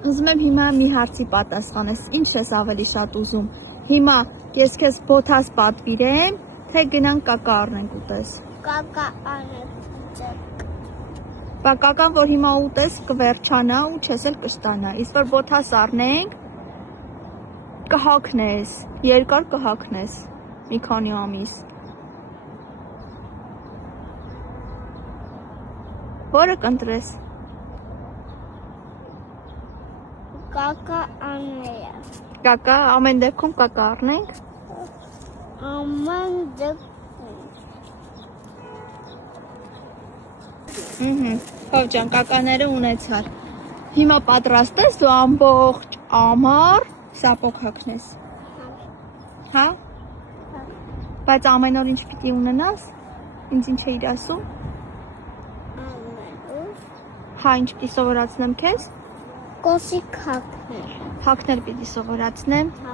Ուզում եմ հիմա մի հարցի պատասխանես, ինչ ես ավելի շատ ուզում, հիմա ես քեզ բոթաս պատվիրեմ, թե գնանք կակա առնենք ուտես։ Կակա անենք ուտենք։ Բա կական, որ հիմա ուտես կվերջանա ու չես էլ կշտանա, իսկ որ բոթաս առնենք, կհագնես, երկար կհագնես, մի քանի ամիս։ Որը կընտրես։ Կակա անեյա։ Կակա, ամեն դեպքում կակա առնենք։ Ամեն դեպքում։ Հով ջան, կակաները ունեցար։ Հիմա պատրաստ ես դու ամբողջ ամառ սապոկ հագնես։ Հա։ Բայց ամեն օր ինչ պիտի ունենաս։ Ինչ էիր ասում։ Հա, ինչ պիտի սովորացնեմ քեզ։ Կոսիկ հագնել։ Հագնել պիտի սովորացնեմ։ Հա։